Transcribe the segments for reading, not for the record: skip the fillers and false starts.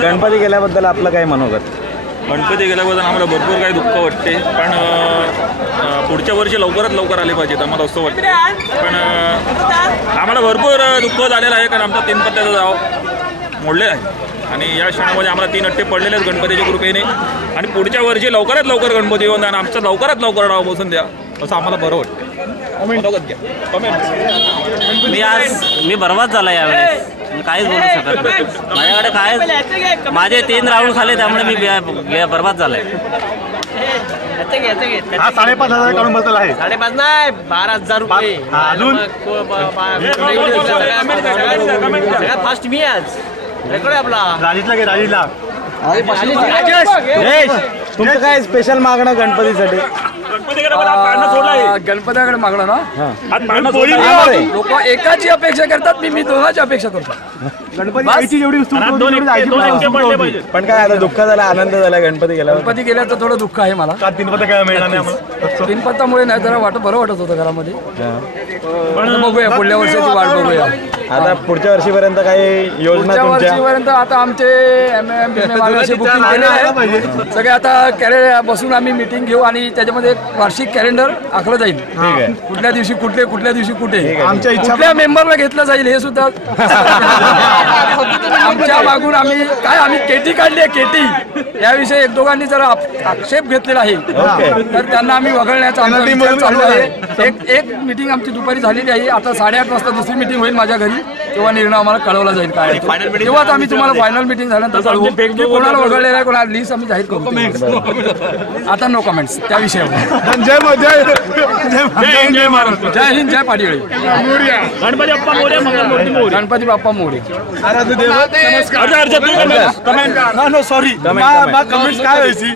गणपती गेल्याबद्दल आपलं काय मनोगत? गणपती गेल्याबद्दल आम्हाला भरपूर काही दुःख वाटते, पण पुढच्या वर्षी लवकरात लवकर आले पाहिजेत आम्हाला असं वाटतं. पण आम्हाला भरपूर दुःख झालेलं आहे, कारण आमचा 3 पत्त्याचा जाव मोडलेला आहे आणि या क्षणामध्ये आम्हाला 3 अट्टे पडलेले आहेत गणपतीच्या कृपेने. आणि पुढच्या वर्षी लवकरात लवकर गणपती येऊन आणि आमचं लवकरात लवकर नाव बसून द्या असं आम्हाला बरं वाटतं. मी बरबाद झाला यावेळेस, मी काहीच बोलू शकत नाही. माझ्याकडे काय माझे 3 राऊंड झाले, त्यामुळे मी बरबाद झालाय. 5,500 काढून बसला आहे. 5,500 नाही, 12,000 रुपये अजून सगळ्यात फास्ट मी आज रेकॉर्ड आपला राजीतला घे, राजीतला. तुमचं काय स्पेशल मागणं गणपतीसाठी? गणपतीकडे मागणं ना, लोक एकाची अपेक्षा करतात, मी 2ची अपेक्षा करतो. पण काय आता दुःख झालं, आनंद झाला गणपती गेला? गणपती गेल्याचं थोडं दुःख आहे मला. 3 पत्ता काय मिळणार नाही आम्हाला. 3 पत्तामुळे नाही, जरा बरं वाटत होतं घरामध्ये. बघूया पुढल्या वर्षाची वाट बघूया. आता पुढच्या वर्षीपर्यंत काही योजना? पुढच्या वर्षीपर्यंत आता आमचे असे बुकिंग केले आहे सगळे. आता बसून आम्ही मीटिंग घेऊ आणि त्याच्यामध्ये एक वार्षिक कॅलेंडर आखलं जाईल. कुठल्या दिवशी कुठल्या दिवशी कुठे आमच्या इच्छा कुठल्या मेंबरला घेतलं जाईल हे सुद्धा आमच्या मागून आम्ही केटी काढली आहे. केटी याविषयी 1-2 जरा आक्षेप घेतलेला आहे, तर त्यांना आम्ही वगळण्याचा विचार चालू आहे. एक मीटिंग आमची दुपारी झालेली आहे. आता 8:30 वाजता दुसरी मीटिंग होईल माझ्या घरी, तेव्हा निर्णय आम्हाला कळवला जाईल काय. तेव्हाच आम्ही तुम्हाला फायनल मीटिंग झाल्यानंतर कळवू कोणाला वगळलेला आहे, कोणाला लिस्ट आम्ही जाहीर करू. आता नो कमेंट्स त्या विषयावर. जय हिंद, जय पाडीळे. गणपती बाप्पा मोरे. सॉरी कमेंट्स काय व्हायची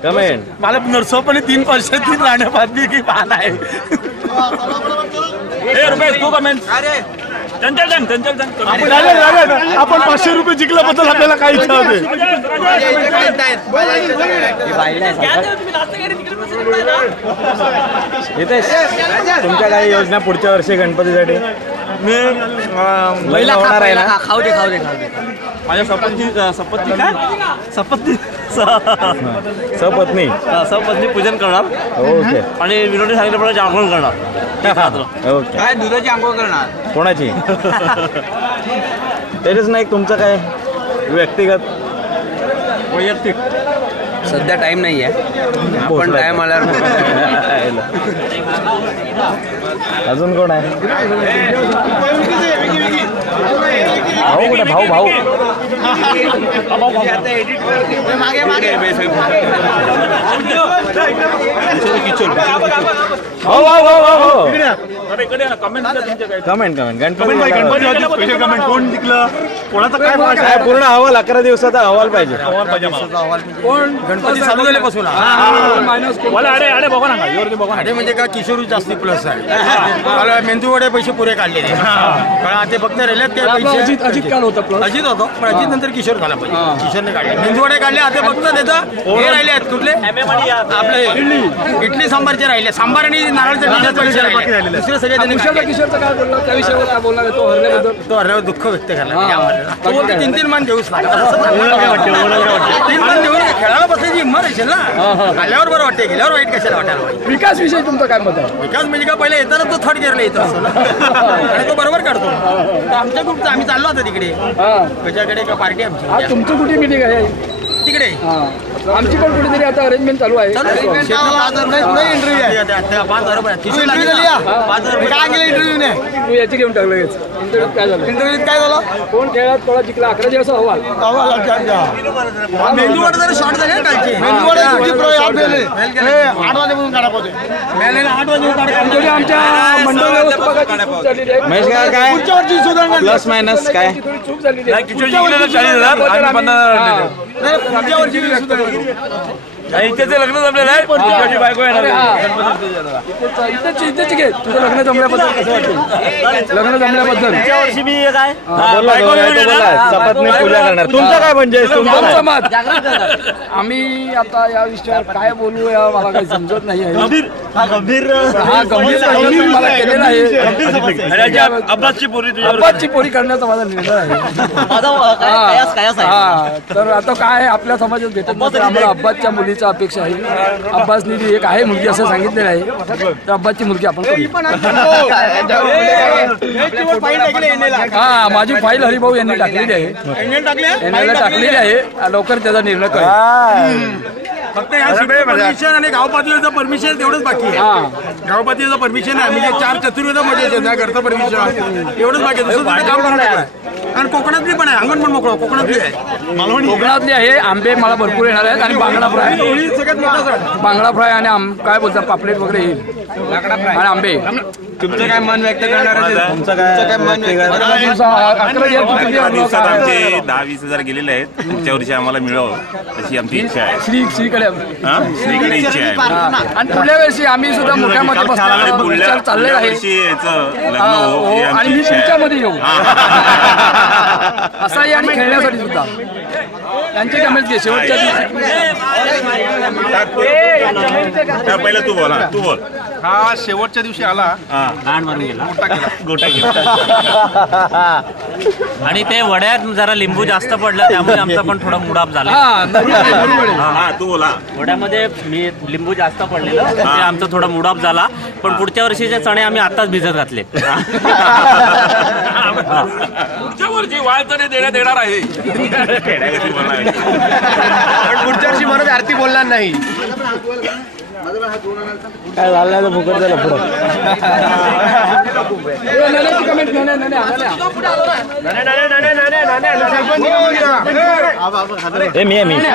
मला नरसोपणे 3 वर्ष 3 राहण्यापासून की पाहत आहे. आपण 500 रुपये जिंकल्याबद्दल आपल्याला काय इच्छा होते? तुमच्या काही योजना पुढच्या वर्षी गणपतीसाठी? महिला होणार आहे ना? खाऊ दे. माझ्या सपत्नी पूजन करणार. ओके. आणि विनोदी सांगितल्याप्रमाणे आंघोळ करणार. ओके. काय दुधाची आंघोळ करणार? कोणाची? त्याच्याच नाही, तुमचं काय व्यक्तिगत वैयक्तिक सध्या टाइम नाही आहे, आपण टाइम आल्यावर. अजून कोण आहे? भाऊ कुठे? भाऊ कमेंट गणपती कोण जिंकलं, कोणाचं काय पूर्ण अहवाल 11 दिवसाचा अहवाल पाहिजे. कोण गणपती चालू झाल्यापासून अरे म्हणजे का किशोर जास्ती प्लस आहे. मेंदू वडे पैसे पुरे काढलेले, कारण ते फक्त राहिलेत ते पैसे. अजित काल होता, अजित होतो, पण अजित नंतर किशोर झाला पाहिजे. किशोरने काढले मेंदू वडे काढले, आता फक्त त्याचं हे राहिले आहेत. कुठले आपले इडली सांबारचे राहिले, सांबार आणि नारळाचे पैसे राहिले. दुसरे सगळे किशोरचं काय बोलला त्या विषयावर काय बोलणार? तो हरल्याबद्दल तो हरल्यावर दुःख व्यक्त करला. 3 मान देऊच लागतात. 3 मान देऊन खेळायला बसायची हिंमत असेल ना. आल्यावर बरं वाटते, गेल्यावर वाईट कशाला वाटायला? विकास विषयी तुमचं काय मत आहे? विकास म्हणजे का पहिले येताना तो थर्ड गिअरला येतो असतो ना, आणि तो बरोबर काढतो. आमच्या ग्रुपचा आम्ही चाललो होतो तिकडे, त्याच्याकडे का पार्टी आमची. आज तुमची कुठे मिटिंग आहे तिकडे? आमची पण कुठेतरी आता अरेंजमेंट चालू आहे. इंटरव्ह्यू तू याची घेऊन टाकलं. इंटरव्ह्यूत काय झालं? काय झालं? कोण खेळात कोणा जिंकला? 11 दिवस अहवाल. मेंदूवड जरा शॉर्ट झाले कालचे. 8 वाजेपासून काढा पाहिजे. 8 वाजेपासून आमच्या मंडळ व्यवस्थापकाची चूक झालेली आहे. महेश काय पुढच्या वर्षी सुधारणा प्लस मायनस काय? थोडी चूक झालेली आहे. पुढच्या वर्षी इथे लग्न जमलेलं आहे पुढची बायको येणार इथेच घे तुझं लग्न जमल्याबद्दल कसं वाटतं लग्न जमल्याबद्दल वर्षी मी काय शपथने पूजा करणार तुमचं काय म्हणजे आमचं मत आम्ही आता या विषयावर काय बोलूया मला काही समजत नाही आहे हा गंभीर प्रश्न मला केलेला आहे अब्बासची पोरी करण्याचा माझा निर्णय आहे तर आता काय आपल्या समाजात भेटत नाही आम्हाला अब्बासच्या मुलीचा अपेक्षा आहे अब्बासनी जी एक आहे मुलगी असं सांगितलेलं आहे तर अब्बासची मुलगी आपण हा माझी फाईल हरिभाऊ यांनी टाकलेली आहे यांनी टाकलेली आहे लवकर त्याचा निर्णय करेल फक्त या परमिशन आणि गाव पातळीचं परमिशन तेवढंच बाकी आहे गाव पातळीचं परमिशन आहे म्हणजे 4 चतुर्वेद म्हणजे घरचं परमिशन एवढंच बाकी आहे दुसरं काम करून टाकलं आणि कोकणातली पण आहे अंगण पण मोकळं कोकणातली आहे कोकणातली आहे आंबे मला भरपूर येणार आहेत आणि बांगडा फ्राय सगळ्यात मोठा सण बांगडा फ्राय आणि काय बोलतात पापलेट वगैरे येईल आणि आंबे तुमचं काय मन व्यक्त करणार आहे तुमचं काय मन आमचे 10-20 गेलेले आहेत पुढच्या वर्षी आम्हाला मिळावं अशी आमची इच्छा आहे श्रीकडे श्रीकडे इच्छा आहे आणि पुढल्या वर्षी आम्ही सुद्धा मोठ्या मध्ये विचार चाललेला आहे वर्षी याचं लग्न हो ही आणि आमची मी इच्छा आहे. तुमच्यामध्ये येऊ असाही आणि खेळण्यासाठी सुद्धा त्यांची कमेंट घे शेवटच्या हा, पहिलं तू बोला तू बोल हा शेवटच्या दिवशी आला गाण मारून गेला गोटा गेला आणि ते वड्यात जरा लिंबू जास्त पडलं त्यामुळे आमचा पण थोडा मुडाप झाला हा तू बोला वड्यामध्ये मी लिंबू जास्त पडलेलं ते आमचा थोडा मुडाप झाला पण पुढच्या वर्षीचे चणे आम्ही आताच भिजत घातले पुढच्या वर्षी वाळचणे देण्यात येणार आहे खेड्यागती बोला पण पुढच्या वर्षी म्हणून आरती बोलणार नाही काय झालं तर फुकट झालं पुढं मी नका